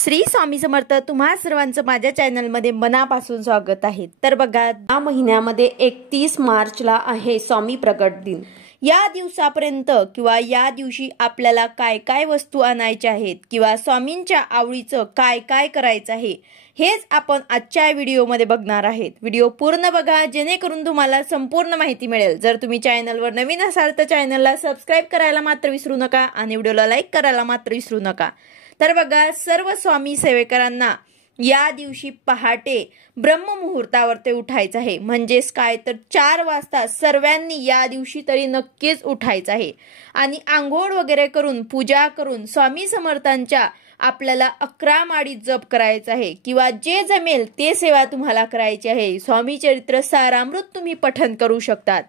श्री स्वामी समर्थ तुम्हा सर्वांचं माझ्या चॅनलमध्ये मनापासून स्वागत आहे। तर बघा, या महिन्यामध्ये 31 मार्चला आहे स्वामी प्रकट दिन। या दिवसापर्यंत किंवा या दिवशी आपल्याला काय काय वस्तू आणायच्या आहेत किंवा स्वामींच्या आवडीचं काय काय करायचं आहे हेच आपण आजच्या व्हिडिओमध्ये बघणार आहोत। व्हिडिओ पूर्ण बघा जेणेकरून तुम्हाला संपूर्ण माहिती मिळेल। जर तुम्ही चॅनलवर नवीन असाल तर चॅनलला सबस्क्राइब करायला मात्र विसरू नका आणि व्हिडिओला लाईक करायला मात्र विसरू नका। तर बघा, सर्व स्वामी सेवेकरांना या दिवशी पहाटे ब्रह्ममुहूर्तावर ते उठायचं आहे। म्हणजेच काय तर 4 वाजता सर्वांनी या दिवशी तरी नक्कीच उठायचं आहे आणि आंघोळ वगैरे करून पूजा करून स्वामी समर्थांच्या आपल्याला 11 माळी जप करायचा आहे किंवा जे जमेल ते सेवा तुम्हाला करायची आहे। स्वामी चरित्र सारामृत तुम्ही पठण करू शकतात।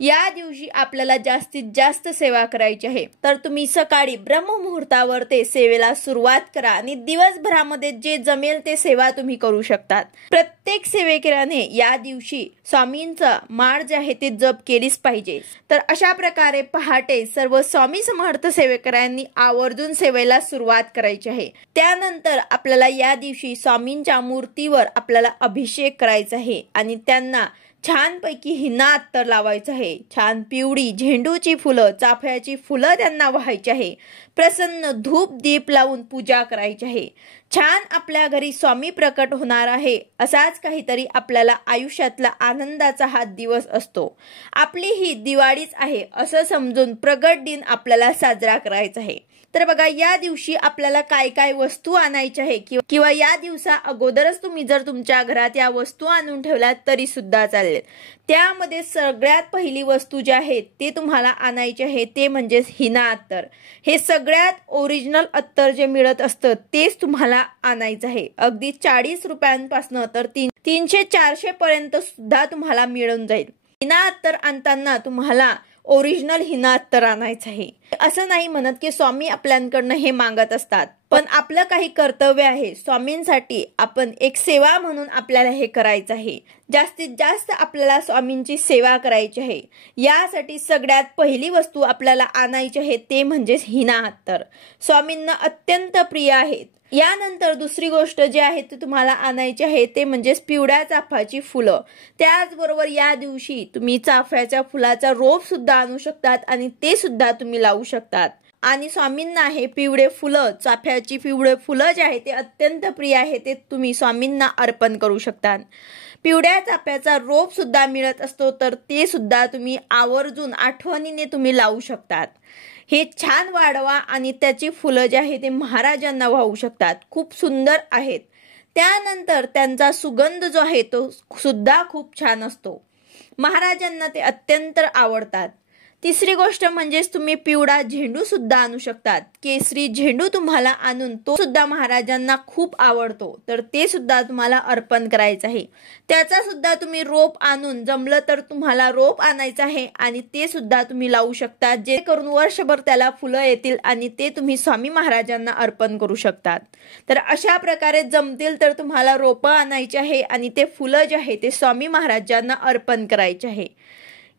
या दिवशी आपल्याला जास्तीत जास्त सेवा करायची आहे। तर तुम्ही सकाळी ब्रह्ममुहूर्तावर ते सेवेला सुरुवात करा आणि दिवसभरामध्ये जे जमेल ते सेवा तुम्ही करू शकतात। प्रत्येक सेवेकराने या दिवशी स्वामींचा माळ जे आहे ते जप केलीच पाहिजे। तर अशा प्रकारे पहाटे सर्व स्वामी समर्थ सेवेकरांनी आवर्जून सेवेला सुरुवात करायची आहे। त्यानंतर आपल्याला या दिवशी स्वामींच्या मूर्तीवर आपल्याला अभिषेक करायचा आहे आणि त्यांना छानपैकी हिना अत्तर लावायचं आहे। छान पिवळी झेंडूची फुलं, चाफ्याची फुलं त्यांना वाहायची आहे। प्रसन्न धूप दीप लावून पूजा करायची आहे। छान आपल्या घरी स्वामी प्रकट होणार आहे असाच काहीतरी आपल्याला आयुष्यातला आनंदाचा हा दिवस असतो। आपली ही दिवाळीच आहे असं समजून प्रगट दिन आपल्याला साजरा करायचा आहे। तर बघा, या दिवशी आपल्याला काय काय वस्तू आणायच्या आहे किंवा या दिवसा अगोदरच तुम्ही जर तुमच्या घरात या वस्तू आणून ठेवल्यात तरी सुद्धा चालेल। त्यामध्ये सगळ्यात पहिली वस्तू जी आहे ते तुम्हाला आणायचे आहे ते म्हणजे हिना अत्तर। हे सगळ्यात ओरिजिनल अत्तर जे मिळत असतं तेच तुम्हाला आणायचं आहे। अगदी 40 रुपयांपासून तर 300-400 पर्यंत सुद्धा तुम्हाला मिळून जाईल। हिना अत्तर आणताना तुम्हाला ओरिजिनल हिना अत्तर आणायचं आहे। असं नाही म्हणत की स्वामी आपल्याकडनं हे मागत असतात, पण आपलं काही कर्तव्य आहे स्वामींसाठी। आपण एक सेवा म्हणून आपल्याला हे करायचं आहे। जास्तीत जास्त आपल्याला स्वामींची सेवा करायची आहे। यासाठी सगळ्यात पहिली वस्तू आपल्याला आणायची आहे ते म्हणजे हिना अत्तर। स्वामींना अत्यंत प्रिय आहेत। यानंतर दुसरी गोष्ट जी आहे ती तुम्हाला आणायची आहे ते म्हणजे पिवळ्या चाफ्याची फुलं। त्याचबरोबर या दिवशी तुम्ही चाफ्याच्या फुलाचा रोप सुद्धा आणू शकतात आणि ते सुद्धा तुम्ही लावू शकतात। आणि स्वामींना हे पिवळे फुलं, चाफ्याची पिवळे फुलं जे आहे ते अत्यंत प्रिय आहे, ते तुम्ही स्वामींना अर्पण करू शकतात। पिवळ्या चाफ्याचा रोप सुद्धा मिळत असतो तर ते सुद्धा तुम्ही आवर्जून आठवणीने तुम्ही लावू शकतात। हे छान वाढवा आणि त्याची फुलं जे आहे ते महाराजांना वाहू शकतात। खूप सुंदर आहेत। त्यानंतर त्यांचा सुगंध जो आहे तो सुद्धा खूप छान असतो। महाराजांना ते अत्यंत आवडतात। तिसरी गोष्ट म्हणजे तुम्ही पिवळा झेंडू सुद्धा आणू शकतात। केसरी झेंडू तुम्हाला आणून तो सुद्धा महाराजांना खूप आवडतो तर ते सुद्धा तुम्हाला अर्पण करायचं आहे। त्याचा सुद्धा तुम्ही रोप आणून, जमलं तर तुम्हाला रोप आणायचं आहे आणि ते सुद्धा तुम्ही लावू शकता, जे करून वर्षभर त्याला फुलं येतील आणि ते तुम्ही स्वामी महाराजांना अर्पण करू शकतात। तर अशा प्रकारे जमतील तर तुम्हाला रोपं आणायची आहे आणि ते फुलं जे आहे ते स्वामी महाराजांना अर्पण करायचे आहे।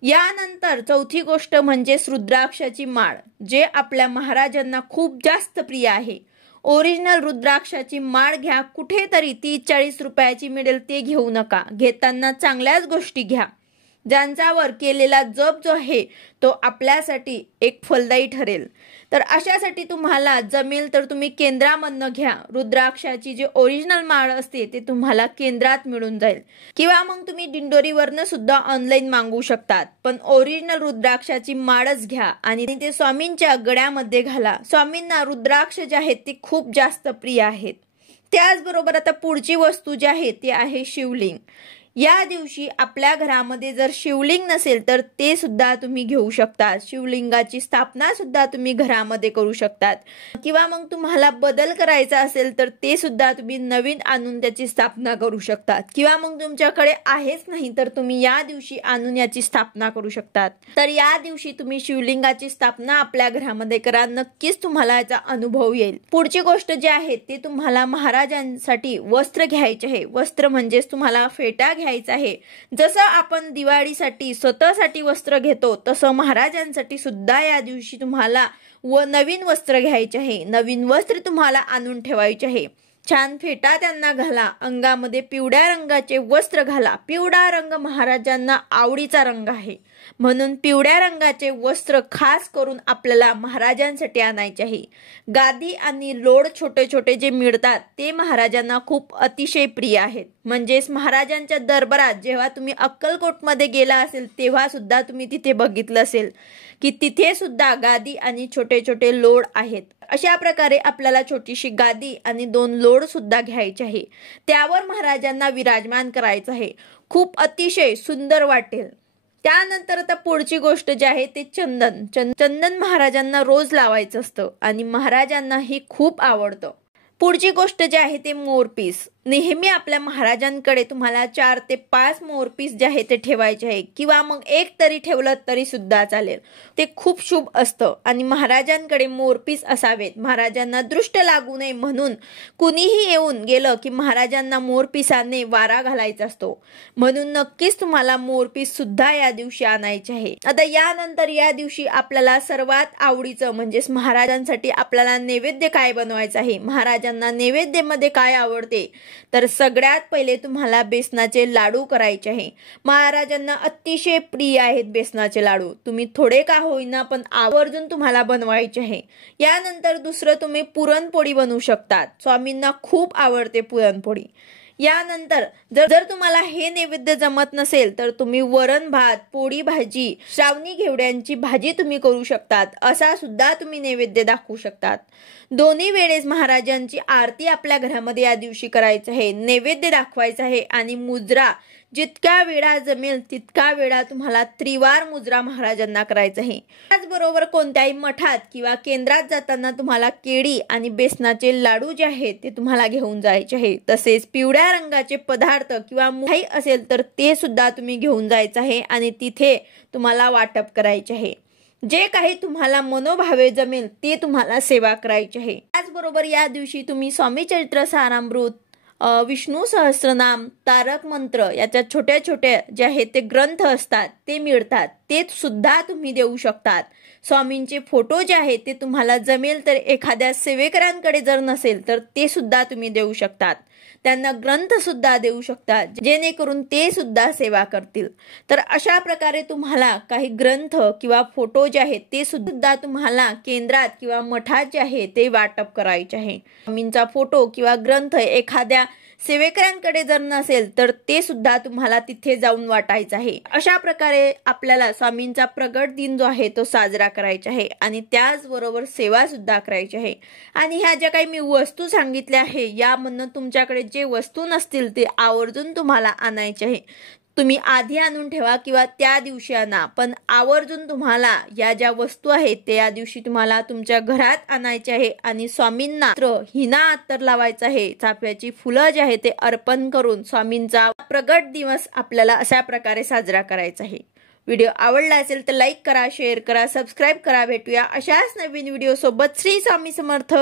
यानंतर चौथी गोष्ट म्हणजे रुद्राक्षाची माळ, जे आपल्या महाराजांना खूप जास्त प्रिय आहे। ओरिजिनल रुद्राक्षाची माळ घ्या। कुठेतरी 30-40 रुपयाची मिळेल ते घेऊ नका। घेताना चांगल्याच गोष्टी घ्या, ज्यांच्यावर केलेला जप जो आहे तो आपल्यासाठी एक फलदायी ठरेल। तर अशासाठी तुम्हाला जमेल तर तुम्ही केंद्रामधनं घ्या। रुद्राक्षाची जी ओरिजिनल माळ असते ते तुम्हाला केंद्रात मिळून जाईल किंवा मग तुम्ही दिंडोरीवरनं सुद्धा ऑनलाईन मागवू शकतात, पण ओरिजिनल रुद्राक्षाची माळच घ्या आणि ते स्वामींच्या गळ्यामध्ये घाला। स्वामींना रुद्राक्ष जे आहेत ते खूप जास्त प्रिय आहेत। त्याचबरोबर आता पुढची वस्तू जी आहे ती आहे शिवलिंग। या दिवशी आपल्या घरामध्ये जर शिवलिंग नसेल तर ते सुद्धा तुम्ही घेऊ शकता। शिवलिंगाची स्थापना सुद्धा तुम्ही घरामध्ये करू शकतात किंवा मग तुम्हाला बदल करायचा असेल तर ते सुद्धा तुम्ही नवीन आणून त्याची स्थापना करू शकतात किंवा मग तुमच्याकडे आहेच नाही तर तुम्ही या दिवशी आणून याची स्थापना करू शकतात। तर या दिवशी तुम्ही शिवलिंगाची स्थापना आपल्या घरामध्ये करा, नक्कीच तुम्हाला याचा अनुभव येईल। पुढची गोष्ट जी आहे ते तुम्हाला महाराजांसाठी वस्त्र घ्यायचे आहे। वस्त्र म्हणजे तुम्हाला फेटा घ्यायचा आहे। जसं आपण दिवाळीसाठी स्वतःसाठी वस्त्र घेतो तसं महाराजांसाठी सुद्धा या दिवशी तुम्हाला नवीन वस्त्र घ्यायचे आहे। नवीन वस्त्र तुम्हाला आणून ठेवायचे आहे। छान फेटा त्यांना घाला, अंगामध्ये पिवळ्या रंगाचे वस्त्र घाला. पिवळा रंग महाराजांना आवडीचा रंग आहे, म्हणून पिवळ्या रंगाचे वस्त्र खास करून आपल्याला महाराजांसाठी आणायचे आहे. गादी आणि लोड छोटे छोटे जे मिळतात ते महाराजांना खूप अतिशय प्रिय आहेत. म्हणजेच महाराजांच्या दरबारात जेव्हा तुम्ही अक्कलकोटमध्ये गेला असेल तेव्हा सुद्धा तुम्ही तिथे बघितलं असेल की तिथे सुद्धा गादी आणि छोटे छोटे लोड आहेत. अशा प्रकारे आपल्याला छोटीशी गादी आणि 2 लोड सुद्धा घ्यायचे आहे. त्यावर महाराजांना विराजमान करायचं आहे. खूप अतिशय सुंदर वाटेल. त्यानंतर आता पुढची गोष्ट जी आहे ते चंदन महाराजांना रोज लावायचं असतं आणि महाराजांना हे खूप आवडतं. पुढची गोष्ट जी आहे ते मोरपीस. नेहमी आपल्या महाराजांकडे तुम्हाला 4 ते 5 मोरपीस जे आहे ते ठेवायचे आहे, किंवा मग एक तरी ठेवलं तरी सुद्धा चालेल. ते खूप शुभ असतं आणि महाराजांकडे मोरपीस असावेत. महाराजांना दृष्ट लागू नये म्हणून कुणीही येऊन गेलं की महाराजांना मोरपिसाने वारा घालायचा असतो. म्हणून नक्कीच तुम्हाला मोरपीस सुद्धा या दिवशी आणायचे आहे. आता यानंतर या दिवशी आपल्याला सर्वात आवडीचं म्हणजेच महाराजांसाठी आपल्याला नैवेद्य काय बनवायचं आहे. महाराजांना नैवेद्यामध्ये काय आवडते तर सगळ्यात पहिले तुम्हाला बेसनाचे लाडू करायचे आहे. महाराजांना अतिशय प्रिय आहेत बेसनाचे लाडू. तुम्ही थोडे का होईना पण आवर्जून तुम्हाला बनवायचे आहे. यानंतर दुसरं तुम्ही पुरणपोळी बनवू शकतात. स्वामींना खूप आवडते पुरणपोळी. यानंतर जर तुम्हाला हे नैवेद्य जमत नसेल तर तुम्ही वरण भात, पोळी भाजी, श्रावणी घेवड्यांची भाजी तुम्ही करू शकतात. असा सुद्धा तुम्ही नैवेद्य दाखवू शकतात. दोन्ही वेळेस महाराजांची आरती आपल्या घरामध्ये या दिवशी करायचं आहे, नैवेद्य दाखवायचा आहे आणि मुजरा जितक्या वेळा जमेल तितका वेळा तुम्हाला त्रिवार मुजरा महाराजांना करायचा आहे. त्याचबरोबर कोणत्याही मठात किंवा केंद्रात जाताना तुम्हाला केळी आणि बेसनाचे लाडू जे आहेत ते तुम्हाला घेऊन जायचे आहे. तसेच पिवळ्या रंगाचे पदार्थ किंवा मिठाई असेल तर ते सुद्धा तुम्ही घेऊन जायचं आहे आणि तिथे तुम्हाला वाटप करायचे आहे. जे काही तुम्हाला मनोभावे जमेल ते तुम्हाला सेवा करायची आहे. त्याचबरोबर या दिवशी तुम्ही स्वामी चरित्र सारामृत, विष्णू सहस्त्रनाम, तारक मंत्र याच्या छोट्या छोट्या जे आहेत ते ग्रंथ असतात ते मिळतात, ते सुद्धा तुम्ही देऊ शकतात. स्वामींचे फोटो जे आहेत ते तुम्हाला जमेल तर एखाद्या सेवेकरांकडे जर नसेल तर ते सुद्धा तुम्ही देऊ शकतात. त्यांना ग्रंथ सुद्धा देऊ शकतात जेणेकरून ते सुद्धा सेवा करतील. तर अशा प्रकारे तुम्हाला काही ग्रंथ किंवा फोटो जे आहेत ते सुद्धा तुम्हाला केंद्रात किंवा मठात जे आहे ते वाटप करायचे आहे. स्वामींचा फोटो किंवा ग्रंथ एखाद्या सेवेकरांकडे जर नसेल तर ते सुद्धा तुम्हाला तिथे जाऊन वाटायचं आहे. अशा प्रकारे आपल्याला स्वामींचा प्रगट दिन जो आहे तो साजरा करायचा आहे आणि त्याचबरोबर सेवा सुद्धा करायची आहे. आणि ह्या ज्या काही मी वस्तू सांगितल्या आहे यामधून तुमच्याकडे जे वस्तू नसतील ते आवर्जून तुम्हाला आणायचे आहे. तुम्ही आधी आणून ठेवा किंवा त्या दिवशी आणा, पण आवर्जून तुम्हाला या ज्या वस्तू आहेत ते या दिवशी तुम्हाला तुमच्या घरात आणायचे आहे आणि स्वामींना हिना अत्तर लावायचं आहे. चाफ्याची फुलं जे आहे ते अर्पण करून स्वामींचा प्रगट दिवस आपल्याला अशा प्रकारे साजरा करायचा आहे. व्हिडिओ आवडला असेल तर लाईक करा, शेअर करा, सबस्क्राईब करा. भेटूया अशाच नवीन व्हिडिओ सोबत. श्री स्वामी समर्थ.